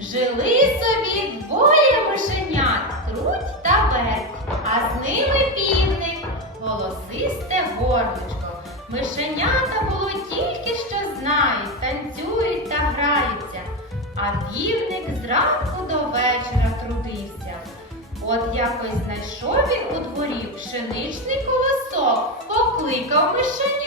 Жили собі двоє мишенят, круть та верть, а з ними півник, голосисте горличко. Мишенята було тільки що знають, танцюють та граються, а півник зранку до вечора трудився. От якось знайшов він у дворі пшеничний колосок, покликав мишенят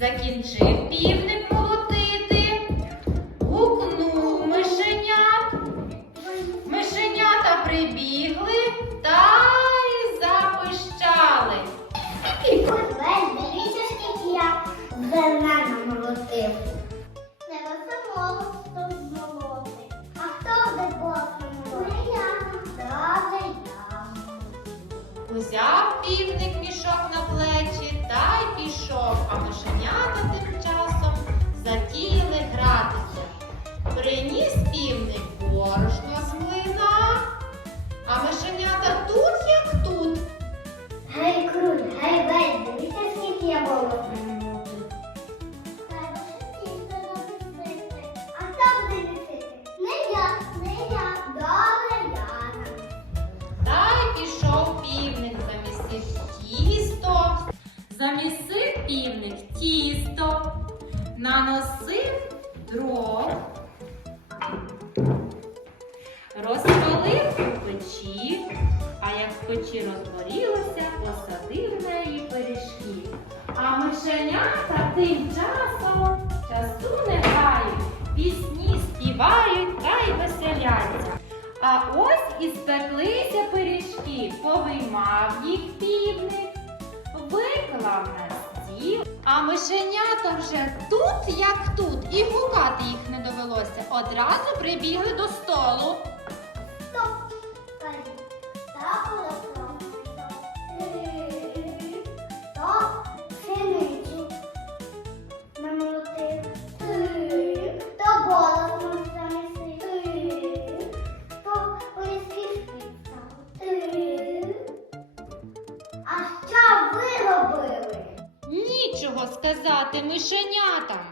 Закінчив півник молотити, гукнув мишенят. Мишенята прибігли та й запищали. І подвесь, дивіться, скільки я зерна намолотив. Треба самого хто. А хто? Не я. Добре, я. Узяв півник мішок на плечі та й пішов, а мишенята тим наносив дров, розпалив у печі, а як в печі розгорілося, посадив в неї пиріжки. А мишенята тим часом часу не гають, пісні співають та й веселяться. А ось і спеклися пиріжки, повиймав їх півник, виклав на. А мишенята вже тут, як тут, і гукати їх не довелося. Одразу прибігли до столу. Кажіть, так було Стоп! Пшеницю намолотив. Ти. То голосно замісив. Ти. То поліський списав. Ти. А що ви робили? Нічого сказати мишенятам.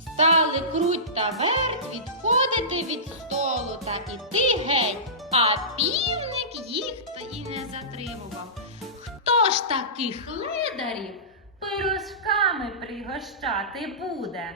Стали круть та верть відходити від столу та іти геть, а півник їх та і не затримував. Хто ж таких ледарів пирожками пригощати буде?